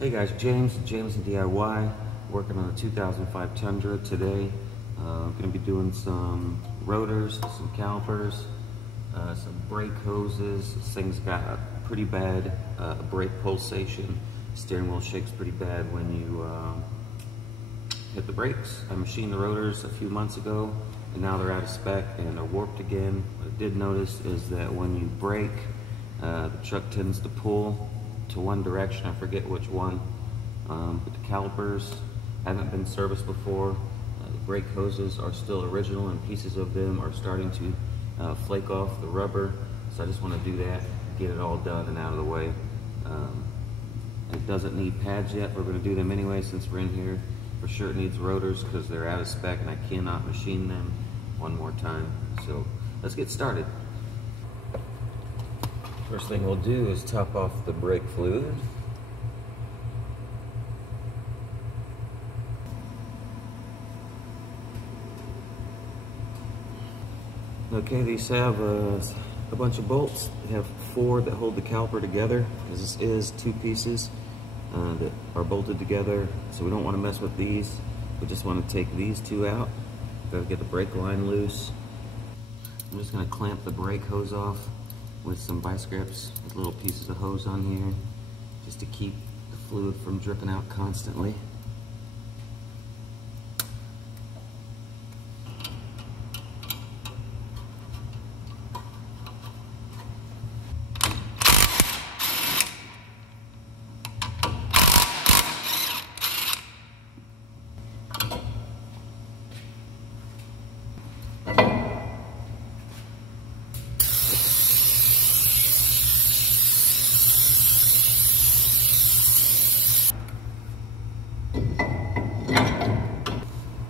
Hey guys, James and DIY, working on a 2005 Tundra today. I'm going to be doing some rotors, some calipers, some brake hoses. This thing's got a pretty bad brake pulsation. Steering wheel shakes pretty bad when you hit the brakes. I machined the rotors a few months ago, and now they're out of spec and they're warped again. What I did notice is that when you brake, the truck tends to pull to one direction. I forget which one, but the calipers haven't been serviced before. The brake hoses are still original, and pieces of them are starting to flake off the rubber. So I just want to do that, get it all done and out of the way. It doesn't need pads yet. We're going to do them anyway since we're in here. For sure it needs rotors because they're out of spec and I cannot machine them one more time. So let's get started. First thing we'll do is top off the brake fluid. Okay, these have a bunch of bolts. They have 4 that hold the caliper together, because this is 2 pieces that are bolted together, so we don't want to mess with these. We just want to take these 2 out. Gotta get the brake line loose. I'm just going to clamp the brake hose off with some vice grips with little pieces of hose on here, just to keep the fluid from dripping out constantly.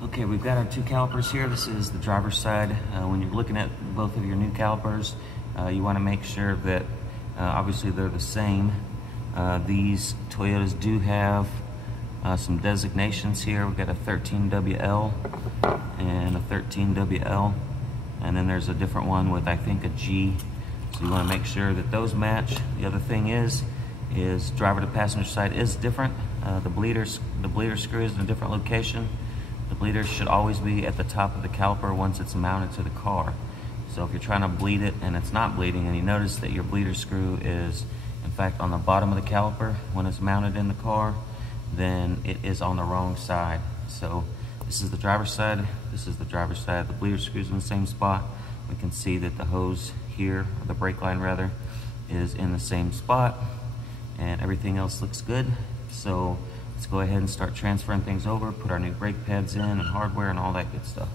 Okay, we've got our 2 calipers here. This is the driver's side. When you're looking at both of your new calipers, you want to make sure that obviously they're the same. These Toyotas do have some designations here. We've got a 13WL and a 13WL, and then there's a different one with, I think, a G. So you want to make sure that those match. The other thing is driver to passenger side is different. The bleeder screw is in a different location. The bleeder should always be at the top of the caliper once it's mounted to the car. So if you're trying to bleed it and it's not bleeding, and you notice that your bleeder screw is in fact on the bottom of the caliper when it's mounted in the car, then it is on the wrong side. So this is the driver's side, this is the driver's side. The bleeder screw's in the same spot. We can see that the hose here, or the brake line rather, is in the same spot, and everything else looks good. So let's go ahead and start transferring things over, put our new brake pads in and hardware and all that good stuff.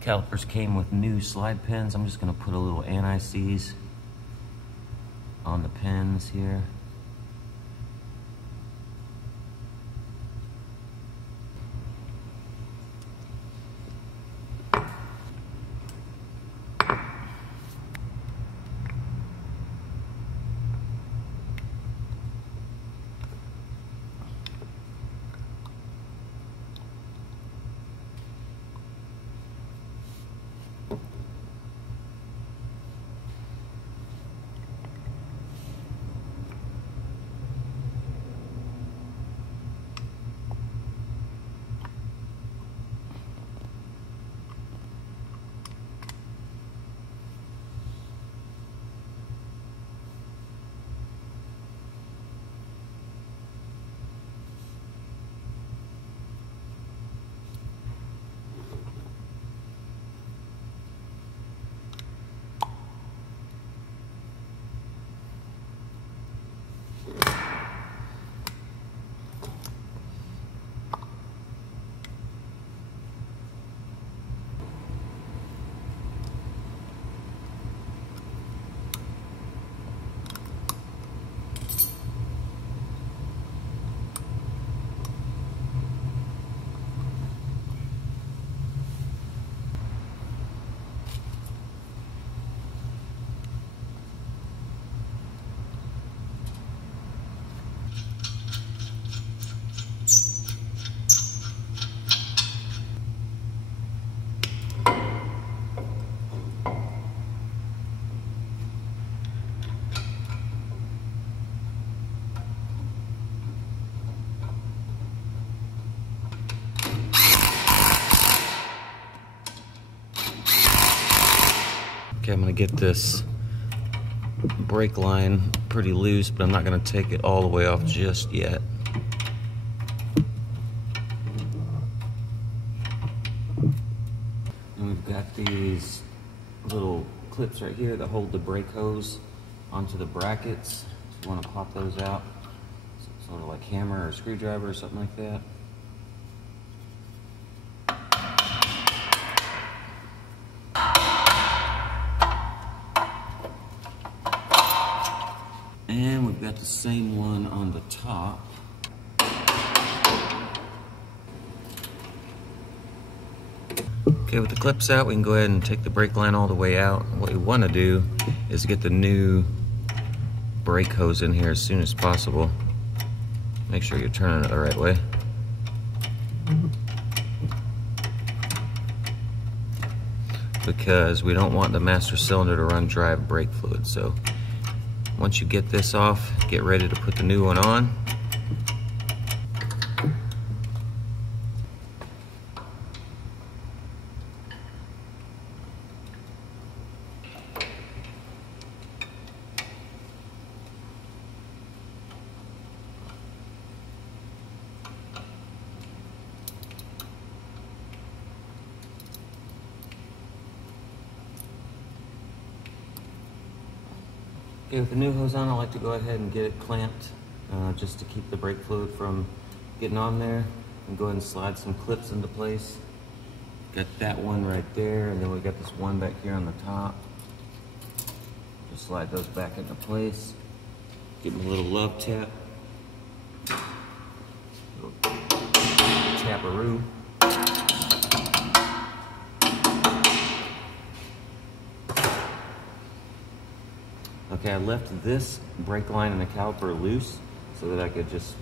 Calipers came with new slide pins. I'm just going to put a little anti-seize on the pins here. Okay, I'm gonna get this brake line pretty loose, but I'm not gonna take it all the way off just yet. And we've got these little clips right here that hold the brake hose onto the brackets. So you want to pop those out, sort of like hammer or screwdriver or something like that. And we've got the same one on the top. Okay, with the clips out, we can go ahead and take the brake line all the way out. What we want to do is get the new brake hose in here as soon as possible. Make sure you're turning it the right way. Because we don't want the master cylinder to run dry of brake fluid. So once you get this off, get ready to put the new one on. Okay, with the new hose on, I like to go ahead and get it clamped just to keep the brake fluid from getting on there. And go ahead and slide some clips into place. Got that one right there, and then we got this one back here on the top. Just slide those back into place. Give them a little love tap. Little taparoo. Okay, I left this brake line and the caliper loose so that I could just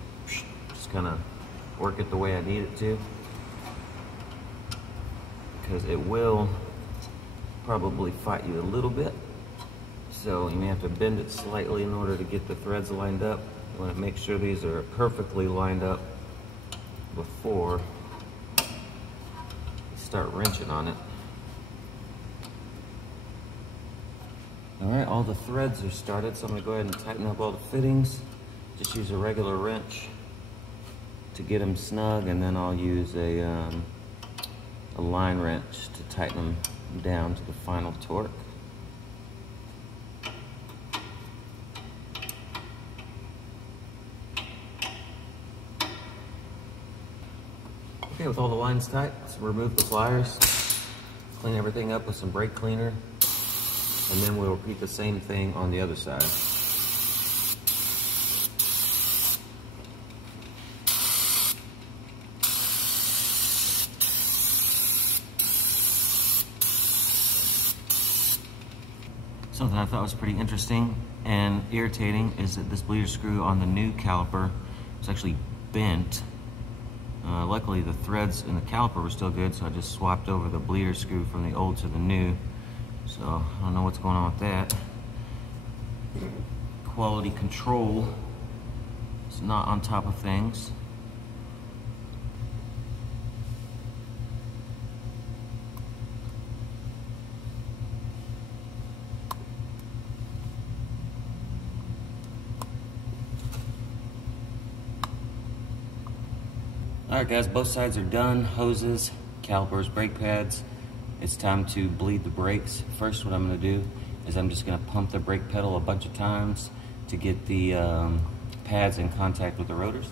kind of work it the way I need it to. Because it will probably fight you a little bit. So you may have to bend it slightly in order to get the threads lined up. You want to make sure these are perfectly lined up before you start wrenching on it. Alright, all the threads are started, so I'm going to go ahead and tighten up all the fittings. Just use a regular wrench to get them snug, and then I'll use a line wrench to tighten them down to the final torque. Okay, with all the lines tight, let's remove the pliers, clean everything up with some brake cleaner. And then we'll repeat the same thing on the other side. Something I thought was pretty interesting and irritating is that this bleeder screw on the new caliper is actually bent. Luckily the threads in the caliper were still good, so I just swapped over the bleeder screw from the old to the new. So I don't know what's going on with that. Quality control is not on top of things. Alright guys, both sides are done. Hoses, calipers, brake pads. It's time to bleed the brakes. First, what I'm going to do is I'm just going to pump the brake pedal a bunch of times to get the pads in contact with the rotors.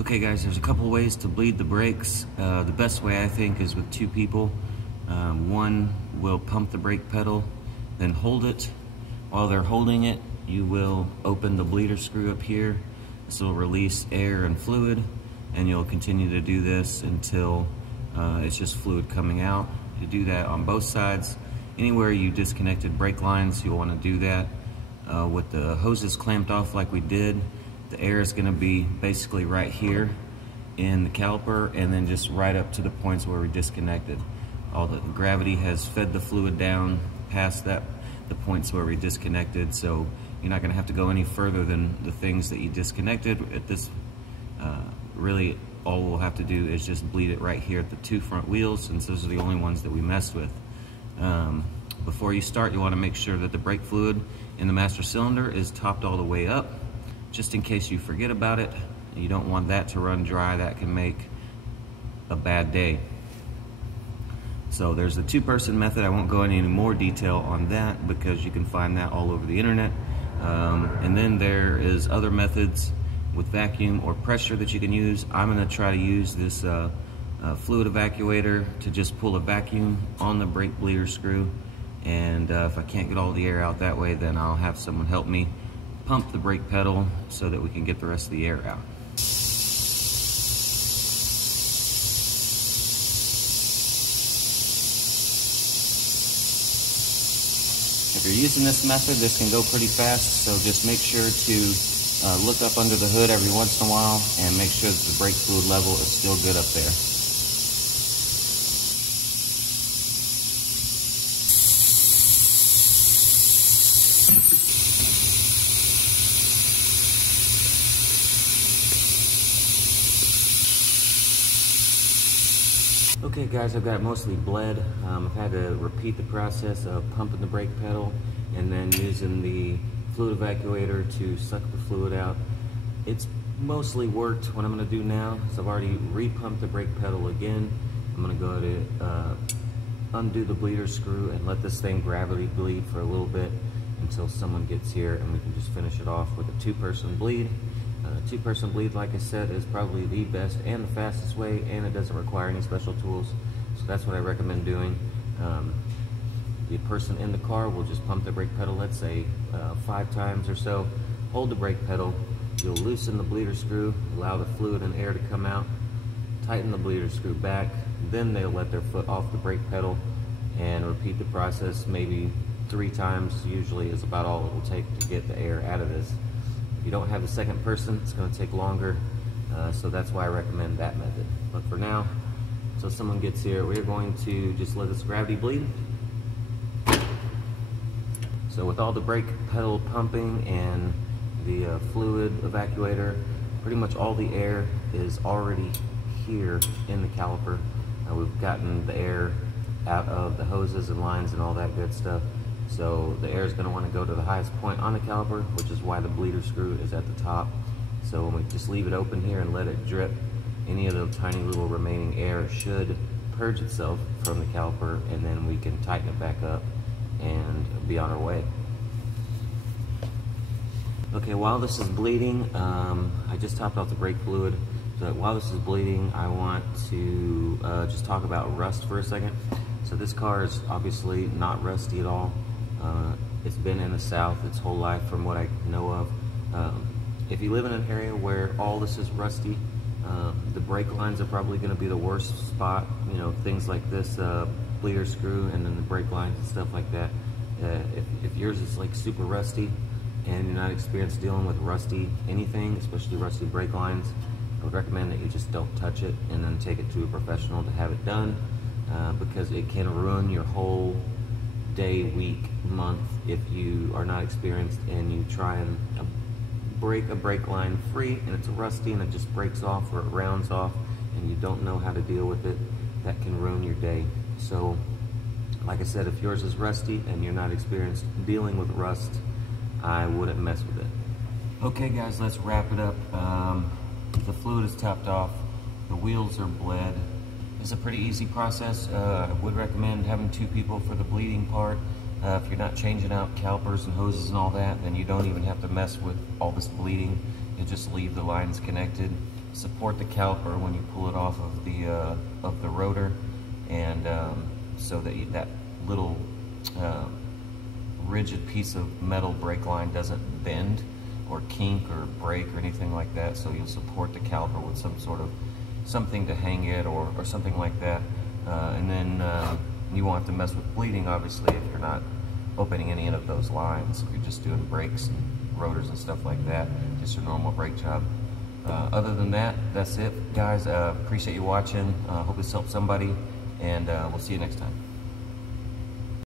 Okay guys, there's a couple ways to bleed the brakes. The best way I think is with two people. One will pump the brake pedal, then hold it. While they're holding it, you will open the bleeder screw up here. This will release air and fluid, and you'll continue to do this until it's just fluid coming out. You do that on both sides. Anywhere you disconnected brake lines, you'll want to do that. With the hoses clamped off like we did, the air is going to be basically right here in the caliper, and then just right up to the points where we disconnected. All the gravity has fed the fluid down past the points where we disconnected, so you're not going to have to go any further than the things that you disconnected. At this, really, all we'll have to do is just bleed it right here at the 2 front wheels, since those are the only ones that we messed with. Before you start, you want to make sure that the brake fluid in the master cylinder is topped all the way up, just in case you forget about it. You don't want that to run dry. That can make a bad day. So there's the 2-person method. I won't go into any more detail on that because you can find that all over the internet. And then there is other methods with vacuum or pressure that you can use. I'm going to try to use this fluid evacuator to just pull a vacuum on the brake bleeder screw. And if I can't get all the air out that way, then I'll have someone help me pump the brake pedal so that we can get the rest of the air out. If you're using this method, this can go pretty fast, so just make sure to look up under the hood every once in a while and make sure that the brake fluid level is still good up there. Okay guys, I've got it mostly bled. I've had to repeat the process of pumping the brake pedal and then using the fluid evacuator to suck the fluid out. It's mostly worked. What I'm going to do now is I've already re-pumped the brake pedal again. I'm going to go to undo the bleeder screw and let this thing gravity bleed for a little bit until someone gets here, and we can just finish it off with a 2-person bleed. 2-person bleed, like I said, is probably the best and the fastest way, and it doesn't require any special tools, so that's what I recommend doing. The person in the car will just pump the brake pedal, let's say 5 times or so, hold the brake pedal, you'll loosen the bleeder screw, allow the fluid and air to come out, tighten the bleeder screw back, then they'll let their foot off the brake pedal and repeat the process maybe 3 times. Usually is about all it will take to get the air out of this. If you don't have the second person, it's going to take longer, so that's why I recommend that method. But for now, until someone gets here, we're going to just let this gravity bleed. So with all the brake pedal pumping and the fluid evacuator, pretty much all the air is already here in the caliper. We've gotten the air out of the hoses and lines and all that good stuff. So the air is going to want to go to the highest point on the caliper, which is why the bleeder screw is at the top. So when we just leave it open here and let it drip, any of the tiny little remaining air should purge itself from the caliper, and then we can tighten it back up and be on our way. Okay, while this is bleeding, I just topped off the brake fluid. So while this is bleeding, I want to just talk about rust for a second. So this car is obviously not rusty at all. It's been in the South its whole life from what I know of. If you live in an area where all this is rusty, the brake lines are probably going to be the worst spot. You know, things like this bleeder screw and then the brake lines and stuff like that. If yours is like super rusty and you're not experienced dealing with rusty anything, especially rusty brake lines, I would recommend that you just don't touch it and then take it to a professional to have it done, because it can ruin your whole day, week, month if you are not experienced and you try and break a brake line free and it's rusty and it just breaks off or it rounds off and you don't know how to deal with it. That can ruin your day. So like I said, if yours is rusty and you're not experienced dealing with rust, I wouldn't mess with it. Okay guys, let's wrap it up. The fluid is topped off, the wheels are bled. It's a pretty easy process. I would recommend having 2 people for the bleeding part. If you're not changing out calipers and hoses and all that, then you don't even have to mess with all this bleeding. You just leave the lines connected. Support the caliper when you pull it off of the rotor, and so that that little rigid piece of metal brake line doesn't bend or kink or break or anything like that. So you'll support the caliper with some sort of something to hang it or something like that. And then you won't have to mess with bleeding, obviously, if you're not opening any of those lines. If you're just doing brakes and rotors and stuff like that, just your normal brake job. Other than that, that's it, guys. Appreciate you watching. Hope this helped somebody, and we'll see you next time.